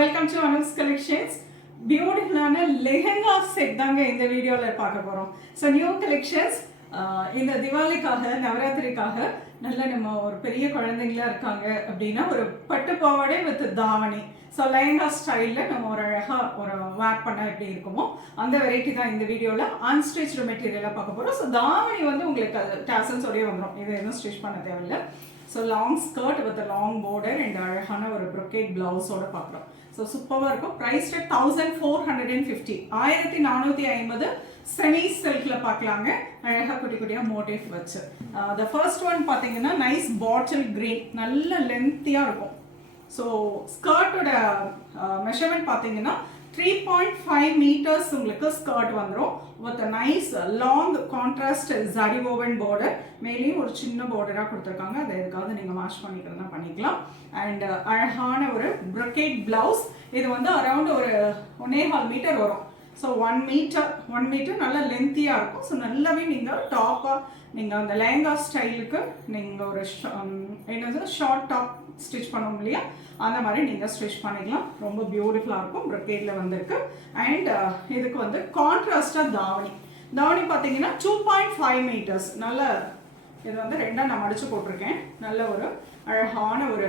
welcome to Anu's Collections. Beautiful lehenga set தாங்க இந்த வீடியோல பார்க்க போறோம். So new collections இந்த திவாலிக்காக நவராத்திரிக்காக நல்ல நம்ம ஒரு பெரிய குழந்தைங்களா இருக்காங்க அப்படினா ஒரு பட்டு பாவாடை வித் தாவணி. So lehenga ஸ்டைல்ல நம்ம ஒரு அழகா ஒரு வேர் பண்ணா எப்படி இருக்குமோ அந்த வெரைட்டி தான் இந்த வீடியோல unstitched மெட்டீரியலா பார்க்க போறோம். So தாவணி வந்து உங்களுக்கு tassels ஓடே வந்துரும். இது எதுவும் ஸ்டிட்ச் பண்ண தேவையில்லை. So long skirt with a long border and அழகான ஒரு brocade blouse ஓட பார்க்குறோம். So சூப்பராக இருக்கும். Price at 1450. 1450 செமி சில்க்ல பார்க்கலாங்க. அழகாக குட்டி குட்டியாக மோட்டிவ் வச்சு. The first one பார்த்தீங்கன்னா nice bottle green. நல்ல லென்த்தியாக இருக்கும். ஸோ ஸ்கர்ட்டோட மெஷர்மெண்ட் பார்த்தீங்கன்னா 3.5 meters உங்களுக்கு ஸ்கர்ட் வந்துடும் with nice long contrast zari woven border. மேலேயும் ஒரு சின்ன பார்டராக கொடுத்துருக்காங்க. அதை எதுக்காவது நீங்கள் வாஷ் பண்ணிக்கிறதா பண்ணிக்கலாம். அண்ட் அழகான ஒரு brocade பிளவுஸ். இது வந்து அரௌண்ட் ஒரு 1.5 meter வரும். ஸோ 1 meter நல்லா லென்த்தியாக இருக்கும். ஸோ நல்லாவே நீங்கள் டாப்பாக நீங்கள் அந்த லெஹங்கா ஸ்டைலுக்கு நீங்கள் ஒரு என்னது ஷார்ட் டாப் ஸ்டிச் பண்ணுவோம் இல்லையா, அந்த மாதிரி நீங்கள் ஸ்டிச் பண்ணிக்கலாம். ரொம்ப பியூட்டிஃபுல்லாக இருக்கும். brocade வந்திருக்கு. அண்ட் இதுக்கு வந்து கான்ட்ராஸ்டாக தாவணி பார்த்தீங்கன்னா 2.5 meters. நல்ல இது வந்து ரெண்டாக நான் மடிச்சு போட்டிருக்கேன். நல்ல ஒரு அழகான ஒரு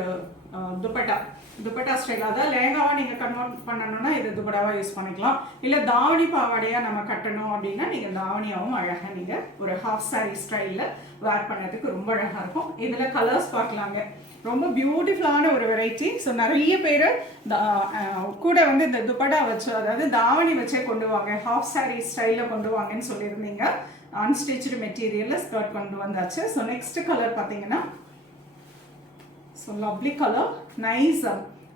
துப்பட்டா ஸ்டைல். அதாவது லேகாவாக நீங்கள் கன்வெர்ட் பண்ணணும்னா இது துப்பட்டாவாக யூஸ் பண்ணிக்கலாம். இல்லை தாவணி பாவாடையாக நம்ம கட்டணும் அப்படின்னா நீங்கள் தாவணியாகவும் அழகாக நீங்கள் ஒரு ஹாஃப் சாரி ஸ்டைலில் வேர் பண்ணுறதுக்கு ரொம்ப அழகாக இருக்கும். இதில் கலர்ஸ் பார்க்கலாங்க. ரொம்ப பியூட்டிஃபுல்லான ஒரு வெரைட்டி. ஸோ நிறைய பேர் கூட வந்து இந்த துப்பட்டா வச்சு அதாவது தாவணி வச்சே கொண்டு வாங்க, ஹாஃப் சாரி ஸ்டைலில் கொண்டு வாங்கன்னு சொல்லியிருந்தீங்க. அன்ஸ்டிச்சு மெட்டீரியலில் ஸ்கர்ட் கொண்டு வந்தாச்சு. ஸோ நெக்ஸ்ட் கலர் பார்த்தீங்கன்னா so lovely color, nice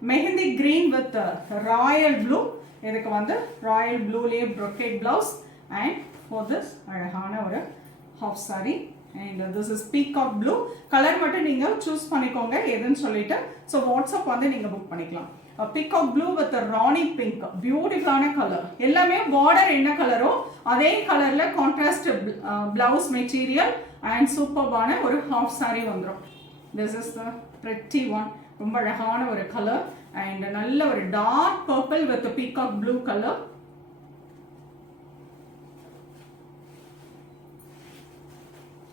mehendi green with royal blue. இதுக்கு வந்து royal blue லேயே brocade blouse and for this அழகான ஒரு half saree and this is peacock blue. Colour மட்டும் நீங்க சூஸ் பண்ணிக்கோங்க எதுன்னு சொல்லிட்டு. ஸோ வாட்ஸ்அப் வந்து நீங்க புக் பண்ணிக்கலாம். peacock blue with Rani pink, பியூட்டிஃபுல்லான கலர். எல்லாமே பார்டர் என்ன கலரோ அதே கலர்ல கான்ட்ராஸ்ட் பிளவுஸ் மெட்டீரியல் அண்ட் சூப்பர்பான ஒரு half saree வந்துடும். This is the pretty one. ரொம்ப அழகான ஒரு கலர் அண்ட் நல்ல ஒரு dark purple with peacock blue colour.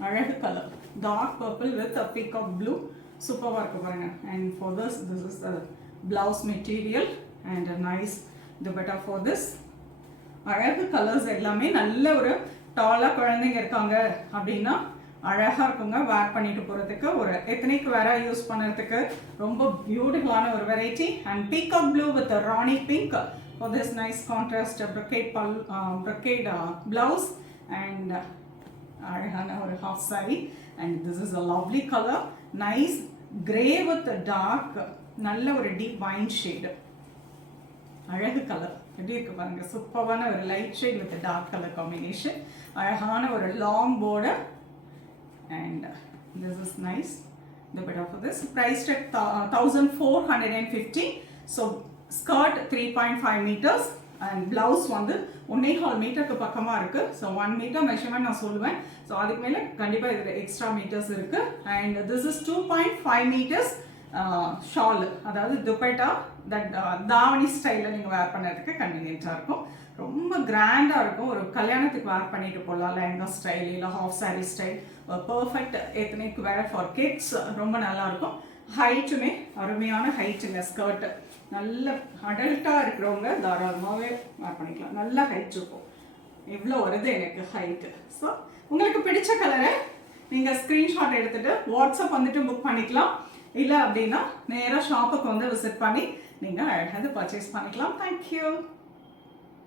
அழகு colour dark purple with peacock blue. சூப்பராக இருக்கு பாருங்க. And for this is the blouse material and a nice dupatta for this. அழகு கலர்ஸ் எல்லாமே நல்ல ஒரு டாலாக குழந்தைங்க இருக்காங்க அப்படின்னா அழகாக இருக்குங்க. வேர் பண்ணிட்டு போகிறதுக்கு ஒரு எத்தனைக்கு வேற யூஸ் பண்ணுறதுக்கு ரொம்ப பியூட்டிஃபுல்லான ஒரு variety. And peacock blue with rani pink for this nice contrast brocade blouse and அழகான ஒரு half sari. And this is a lovely colour, nice grey with dark நல்ல ஒரு டீப் வைன் ஷேடு. அழகு கலர் எப்படி இருக்கு பாருங்க. சூப்பரான ஒரு light shade with dark colour combination. அழகான ஒரு long border and this is nice. The better for this priced at 1450. So skirt 3.5 meters and blouse வந்து 1.5 மீட்டருக்கு பக்கமாக இருக்குது. ஸோ 1 meter மெஷர்மெண்ட் நான் சொல்லுவேன். ஸோ அதுக்கு மேலே கண்டிப்பாக இதில் எக்ஸ்ட்ரா மீட்டர்ஸ் இருக்குது. And this is 2.5 meters shawl, அதாவது துப்பட்டா தட் தாவணி ஸ்டைலில் நீங்கள் வேர் பண்ணுறதுக்கு கன்வீனியண்ட்டாக இருக்கும். ரொம்ப கிராண்டாக இருக்கும். ஒரு கல்யாணத்துக்கு வேர் பண்ணிட்டு போகலாம். லெஹங்கா ஸ்டைல் இல்லை ஹாஃப் சாரி ஸ்டைல் பர்ஃபெக்ட் எத்தனைக்கு வேர் ஃபார் கிட்ஸ். ரொம்ப நல்லாயிருக்கும். ஹைட்டுமே அருமையான ஹைட்டுங்க. ஸ்கர்ட்டு நல்ல அடல்ட்டாக இருக்கிறவங்க தாராளமாகவே வேர் பண்ணிக்கலாம். நல்ல ஹைட் இருக்கும். இவ்வளோ வருது எனக்கு ஹைட்டு. ஸோ உங்களுக்கு பிடிச்ச கலரை நீங்கள் ஸ்க்ரீன்ஷாட் எடுத்துகிட்டு வாட்ஸ்அப் வந்துட்டு புக் பண்ணிக்கலாம். இல்லை அப்படின்னா நேராக ஷாப்புக்கு வந்து விசிட் பண்ணி நீங்கள் அழகாக பர்ச்சேஸ் பண்ணிக்கலாம். தேங்க்யூ.